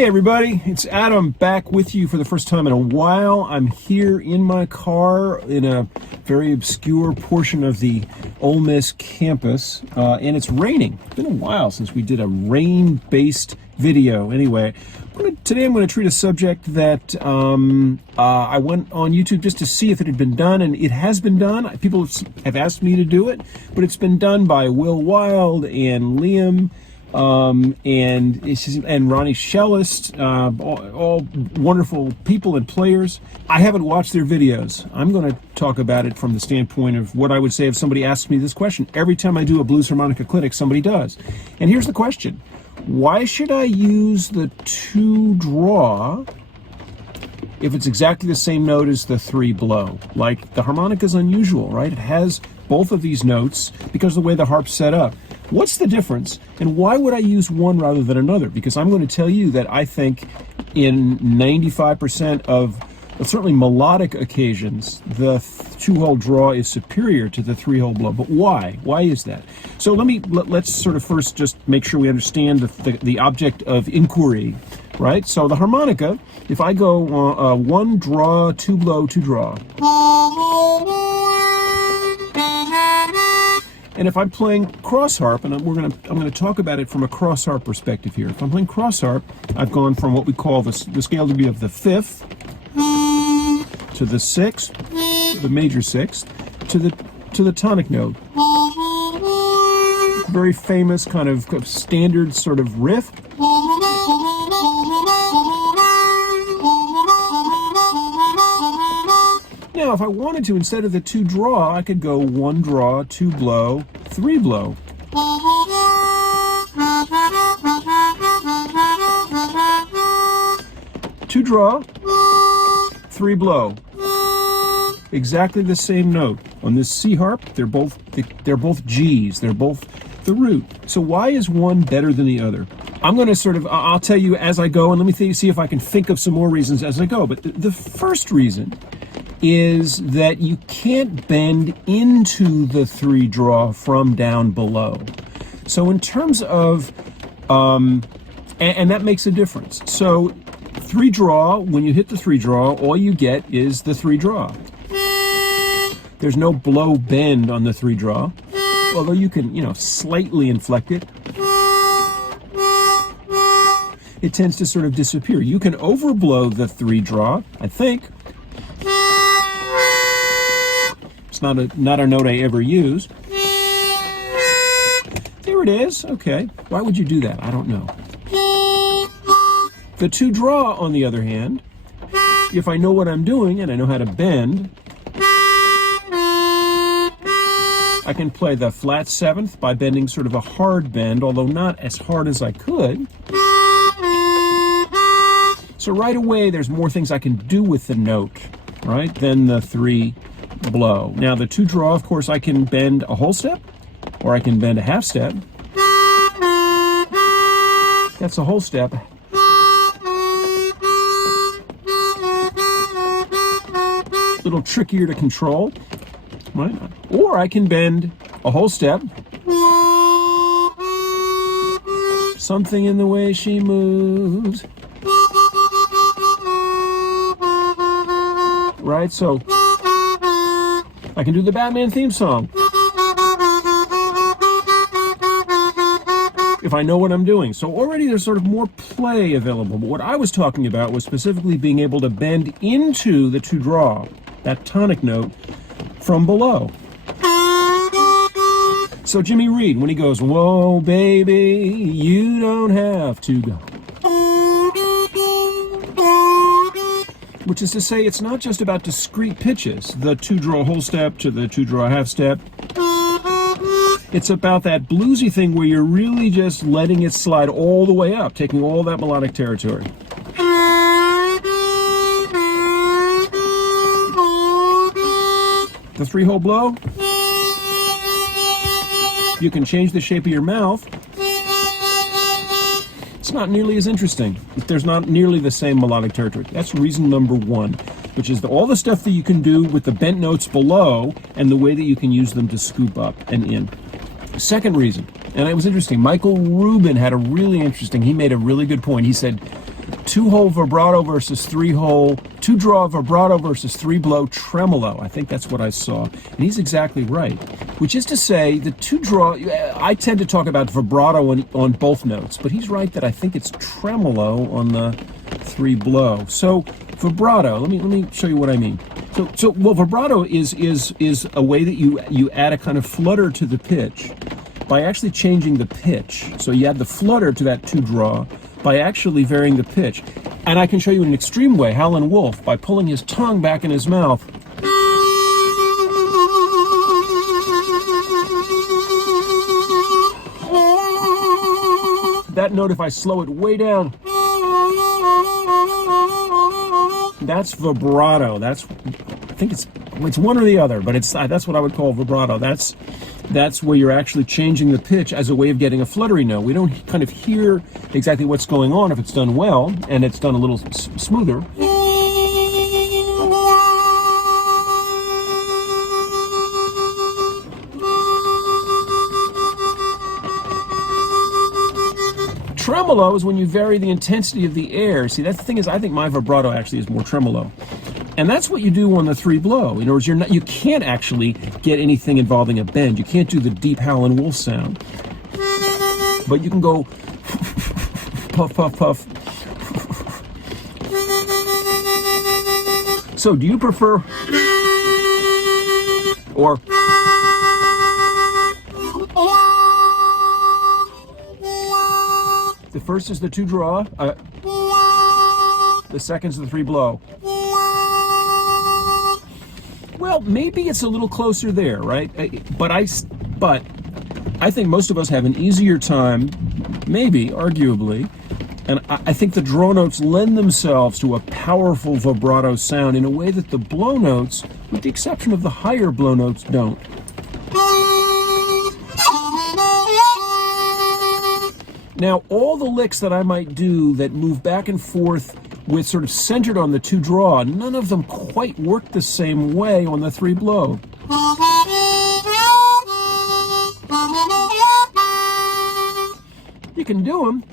Hey everybody, it's Adam back with you for the first time in a while. I'm here in my car in a very obscure portion of the Ole Miss campus, and it's raining. It's been a while since we did a rain-based video. Anyway, today I'm going to treat a subject that I went on YouTube just to see if it had been done, and it has been done. People have asked me to do it, but it's been done by Will Wild and Liam and Ronnie Shellist, all wonderful people and players. I haven't watched their videos. I'm going to talk about it from the standpoint of what I would say if somebody asks me this question. Every time I do a blues harmonica clinic, somebody does. And here's the question. Why should I use the 2-draw if it's exactly the same note as the 3-blow? Like, the harmonica is unusual, right? It has both of these notes because of the way the harp's set up. What's the difference, and why would I use one rather than another? Because I'm going to tell you that I think in 95% of certainly melodic occasions, the 2-hole draw is superior to the 3-hole blow. But why? Why is that? So let's sort of first just make sure we understand the object of inquiry, right? So the harmonica, if I go 1 draw, 2 blow, 2 draw. And if I'm playing cross harp, and I'm going to talk about it from a cross harp perspective here. If I'm playing cross harp, I've gone from what we call the scale degree of the 5th to the 6th, the major 6th, to the tonic note. Very famous kind of standard sort of riff. Now, if I wanted to, instead of the 2-draw, I could go 1 draw, 2 blow, 3 blow. Two draw, 3 blow. Exactly the same note. On this C harp, they're both G's. They're both the root. So why is one better than the other? I'm going to I'll tell you as I go, and let me see if I can think of some more reasons as I go. But the first reason is that you can't bend into the 3-draw from down below. So in terms of, and that makes a difference. So 3-draw, when you hit the 3-draw, all you get is the 3-draw. There's no blow bend on the 3-draw, although you can, slightly inflect it. It tends to sort of disappear. You can overblow the 3-draw, I think. It's not a note I ever use. There it is. Okay. Why would you do that? I don't know. The 2-draw, on the other hand, if I know what I'm doing and I know how to bend, I can play the flat 7th by bending sort of a hard bend, although not as hard as I could. So right away, there's more things I can do with the note, right, than the 3-blow. Now, the 2-draw, of course, I can bend a whole step, or I can bend a half step. That's a whole step. A little trickier to control, right? Or I can bend a whole step. Something in the way she moves. Right, so I can do the Batman theme song if I know what I'm doing. So already there's sort of more play available. But what I was talking about was specifically being able to bend into the 2-draw, that tonic note, from below. So Jimmy Reed, when he goes, "Whoa, baby, you don't have to go." Which is to say, it's not just about discrete pitches, the 2-draw whole step to the 2-draw half step. It's about that bluesy thing where you're really just letting it slide all the way up, taking all that melodic territory. The 3-hole blow, you can change the shape of your mouth. It's not nearly as interesting. There's not nearly the same melodic territory. That's reason number 1, which is all the stuff that you can do with the bent notes below and the way that you can use them to scoop up and in. Second reason, and it was interesting, Michael Rubin had a really interesting, he made a really good point. He said, 2-hole vibrato versus 3-hole, 2-draw vibrato versus 3-blow tremolo. I think that's what I saw. And he's exactly right. Which is to say, the 2-draw, I tend to talk about vibrato on both notes, but he's right that I think it's tremolo on the 3-blow. So vibrato, let me show you what I mean. So well, vibrato is a way that you add a kind of flutter to the pitch by actually changing the pitch. So you add the flutter to that 2-draw by actually varying the pitch. And I can show you in an extreme way, Howlin' Wolf, by pulling his tongue back in his mouth. That note, if I slow it way down, that's vibrato. I think it's one or the other, but that's what I would call vibrato. That's where you're actually changing the pitch as a way of getting a fluttery note. We don't kind of hear exactly what's going on if it's done well, and it's done a little smoother. Tremolo is when you vary the intensity of the air. See, that's the thing is, I think my vibrato actually is more tremolo. And that's what you do on the 3-blow. In other words, you can't actually get anything involving a bend. You can't do the deep Howlin' Wolf sound. But you can go puff, puff, puff. So do you prefer or the first is the 2-draw, the second's the 3-blow. Well, maybe it's a little closer there, right? But I think most of us have an easier time, maybe, arguably, and I think the draw notes lend themselves to a powerful vibrato sound in a way that the blow notes, with the exception of the higher blow notes, don't. Now, all the licks that I might do that move back and forth with sort of centered on the 2-draw, none of them quite work the same way on the 3-blow. You can do them.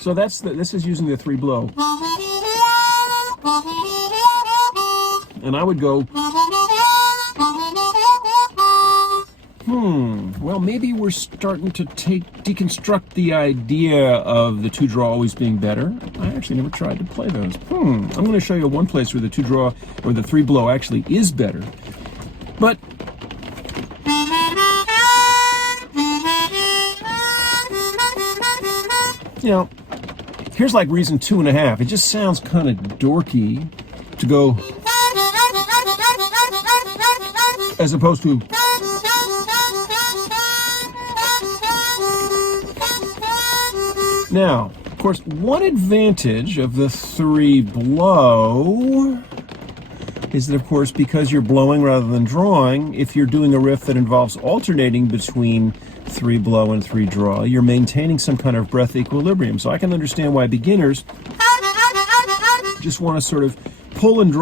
So this is using the 3-blow. And I would go, well, maybe we're starting to deconstruct the idea of the 2-draw always being better. I actually never tried to play those. I'm going to show you one place where the 2-draw or the 3-blow actually is better. But you know, here's like reason 2.5. It just sounds kind of dorky to go as opposed to now. Of course, one advantage of the 3-blow is that, of course, because you're blowing rather than drawing, if you're doing a riff that involves alternating between 3-blow and 3-draw, you're maintaining some kind of breath equilibrium. So I can understand why beginners just want to sort of pull and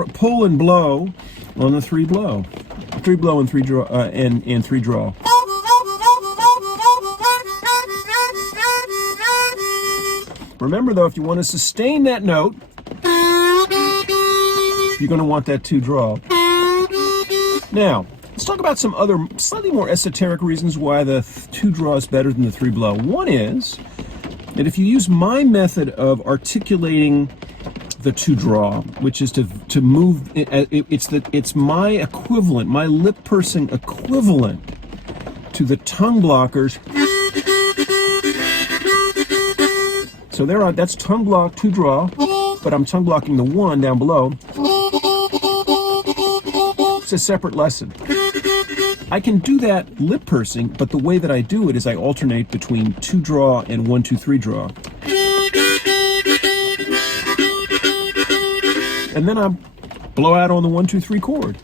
blow on the 3-blow, 3-blow and 3-draw and 3-draw. Remember, though, if you want to sustain that note, you're going to want that 2-draw. Now, let's talk about some other slightly more esoteric reasons why the 2-draw is better than the 3-blow. One is that if you use my method of articulating the 2-draw, which is to move, it's my equivalent, my lip pursing equivalent to the tongue blockers. So that's tongue block 2-draw, but I'm tongue blocking the 1 down below. It's a separate lesson. I can do that lip pursing, but the way that I do it is I alternate between 2-draw and 1-2-3-draw. And then I blow out on the 1-2-3 chord.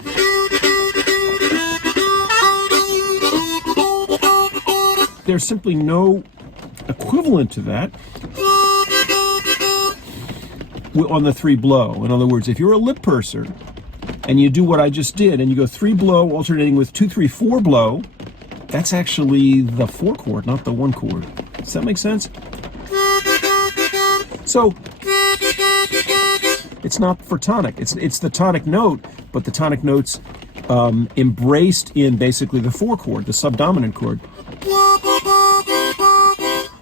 There's simply no equivalent to that on the 3-blow. In other words, if you're a lip purser and you do what I just did and you go 3-blow alternating with 2-3-4 blow, that's actually the 4 chord, not the 1 chord. Does that make sense? So it's not for tonic. It's the tonic note, but the tonic note's embraced in basically the 4 chord, the subdominant chord,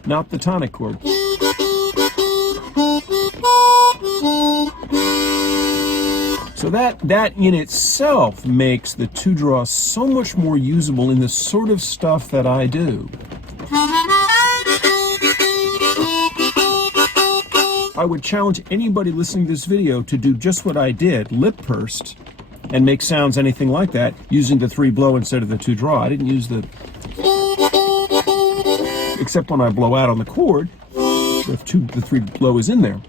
not the tonic chord. So that in itself makes the 2-draw so much more usable in the sort of stuff that I do. I would challenge anybody listening to this video to do just what I did, lip pursed, and make sounds anything like that using the 3-blow instead of the 2-draw. I didn't use the, except when I blow out on the chord, the 3-blow is in there.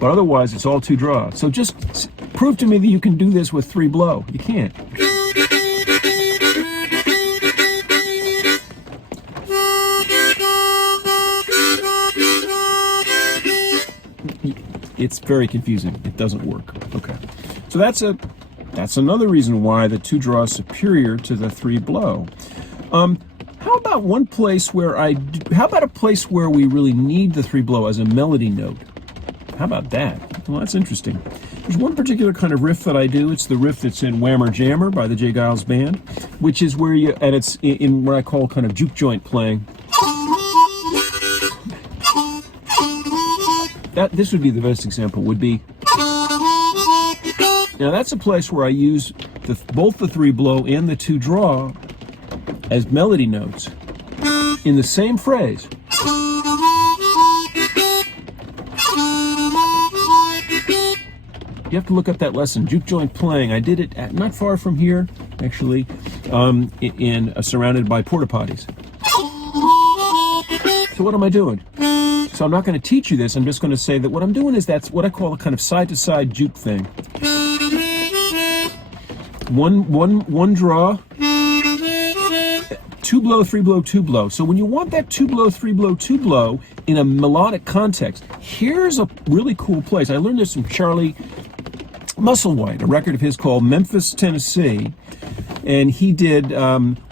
But otherwise, it's all 2-draw. So just prove to me that you can do this with 3-blow. You can't. It's very confusing. It doesn't work. Okay. So that's another reason why the 2-draw is superior to the 3-blow. How about one place where how about a place where we really need the 3-blow as a melody note? How about that? Well, that's interesting. There's one particular kind of riff that I do. It's the riff that's in Whammer Jammer by the J. Giles Band, which is where it's in what I call kind of juke joint playing. This would be the best example, would be. Now that's a place where I use both the 3-blow and the 2-draw as melody notes in the same phrase. You have to look up that lesson, juke joint playing. I did it not far from here, actually, surrounded by porta potties. So what am I doing? So I'm not going to teach you this. I'm just going to say that what I'm doing is that's what I call a kind of side-to-side juke thing. One draw, 2-blow, 3-blow, 2-blow. So when you want that 2-blow, 3-blow, 2-blow in a melodic context, here's a really cool place. I learned this from Charlie Musselwhite, a record of his called Memphis, Tennessee, and he did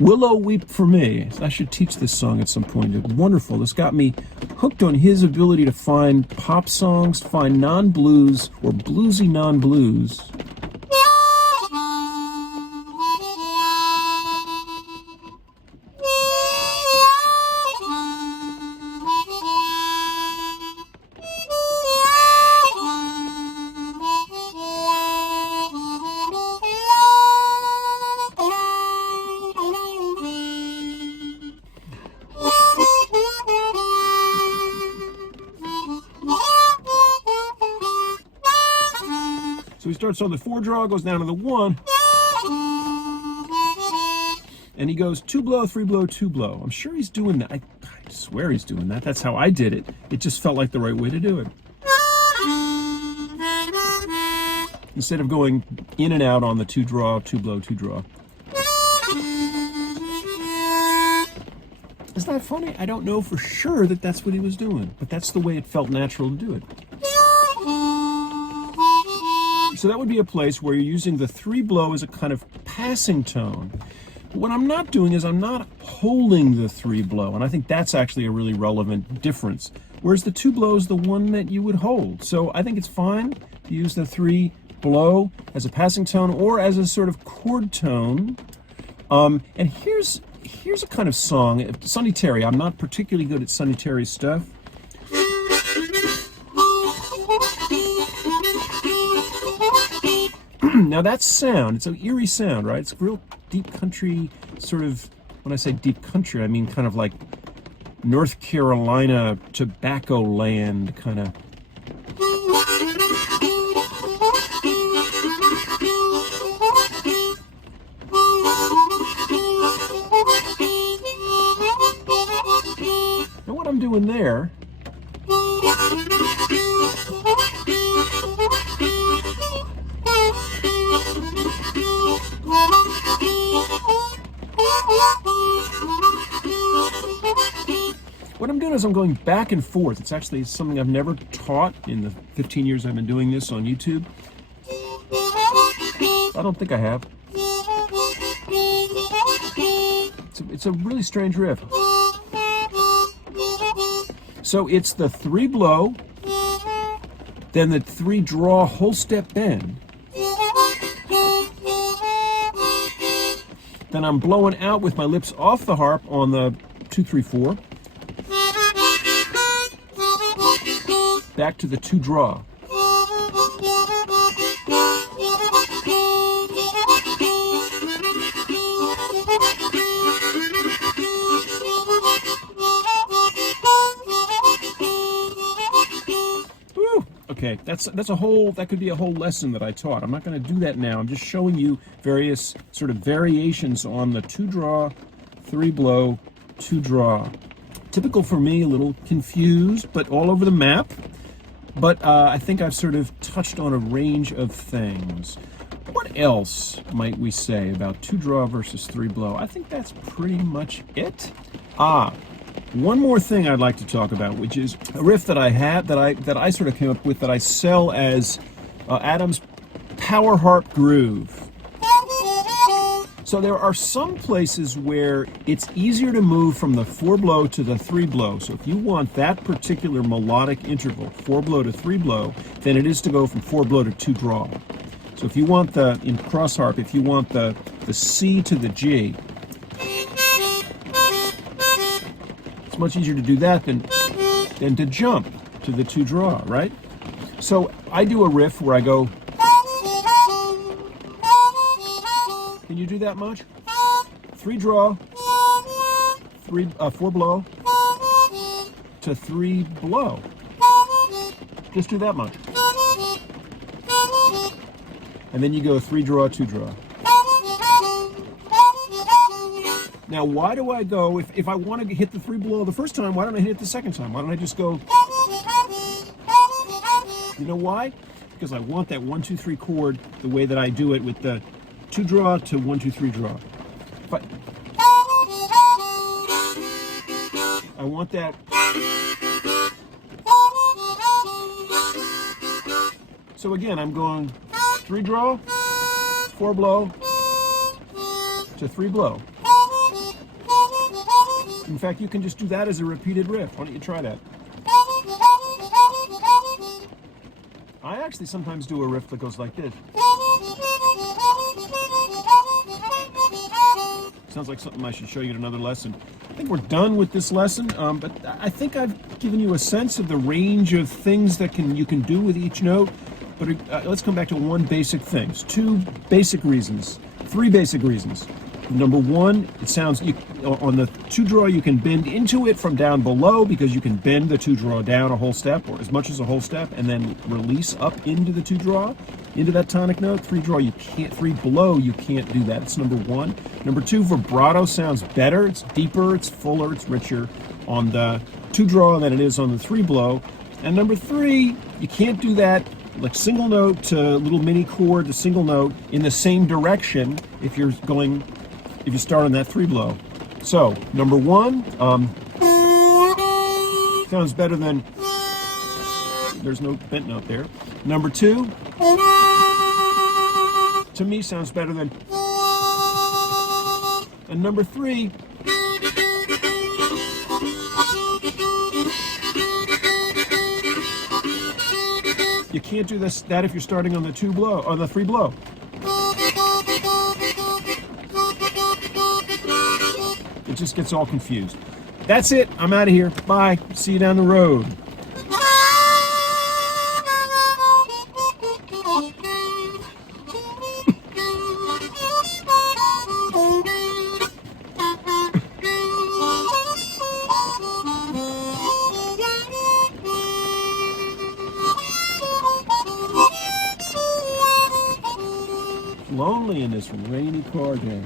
Willow Weep for Me. I should teach this song at some point. It's wonderful. This got me hooked on his ability to find pop songs, find non-blues or bluesy non-blues. So he starts on the 4-draw, goes down to the 1, and he goes 2-blow, 3-blow, 2-blow. I'm sure he's doing that. I swear he's doing that. That's how I did it. It just felt like the right way to do it. Instead of going in and out on the 2-draw, 2-blow, 2-draw. Isn't that funny? I don't know for sure that that's what he was doing, but that's the way it felt natural to do it. So that would be a place where you're using the 3-blow as a kind of passing tone. But what I'm not doing is I'm not holding the 3-blow, and I think that's actually a really relevant difference. Whereas the 2-blow is the one that you would hold. So I think it's fine to use the 3-blow as a passing tone or as a sort of chord tone. And here's a kind of song, Sonny Terry. I'm not particularly good at Sonny Terry's stuff. Now that's sound. It's an eerie sound, right? It's real deep country, sort of. When I say deep country, I mean kind of like North Carolina tobacco land kind of. Now what I'm doing there. What I'm doing is I'm going back and forth. It's actually something I've never taught in the 15 years I've been doing this on YouTube. I don't think I have. It's a really strange riff. So it's the 3 blow, then the 3 draw whole step bend. Then I'm blowing out with my lips off the harp on the 2, 3, 4. Back to the 2 draw. Okay, that could be a whole lesson that I taught. I'm not going to do that now. I'm just showing you various sort of variations on the 2 draw, 3 blow, 2 draw. Typical for me, a little confused, but all over the map. But I think I've sort of touched on a range of things. What else might we say about 2 draw versus 3 blow? I think that's pretty much it. One more thing I'd like to talk about, which is a riff that I have, that I sort of came up with, that I sell as Adam's Power Harp Groove. So there are some places where it's easier to move from the 4 blow to the 3 blow. So if you want that particular melodic interval, 4 blow to 3 blow, then it is to go from 4 blow to 2 draw. So if you want in cross harp, if you want the C to the G, it's much easier to do that than to jump to the 2 draw, right? So I do a riff where I go, can you do that much? 3 draw, 4 blow to 3 blow. Just do that much. And then you go 3 draw, 2 draw. Now, why do I go, if I want to hit the 3 blow the first time, why don't I hit it the second time? Why don't I just go, you know why? Because I want that 1, 2, 3 chord the way that I do it with the 2 draw to 1, 2, 3 draw. But I want that. So again, I'm going 3 draw, 4 blow to 3 blow. In fact, you can just do that as a repeated riff. Why don't you try that? I actually sometimes do a riff that goes like this. Sounds like something I should show you in another lesson. I think we're done with this lesson, but I think I've given you a sense of the range of things that you can do with each note. But let's come back to 1 basic thing. 2 basic reasons. 3 basic reasons. Number 1, it sounds, on the 2 draw you can bend into it from down below, because you can bend the 2 draw down a whole step, or as much as a whole step, and then release up into the 2 draw, into that tonic note. 3 draw you can't, 3 blow you can't do that. It's number 1. Number 2, vibrato sounds better. It's deeper, it's fuller, it's richer on the 2 draw than it is on the 3 blow. And number 3, you can't do that like single note to little mini chord to single note in the same direction if you start on that 3 blow. So, number 1, sounds better than, there's no bent note there. Number 2, to me sounds better than, and number 3, you can't do that if you're starting on the 2 blow, or the 3 blow. It just gets all confused. That's it. I'm out of here. Bye. See you down the road. Lonely in this rainy car day.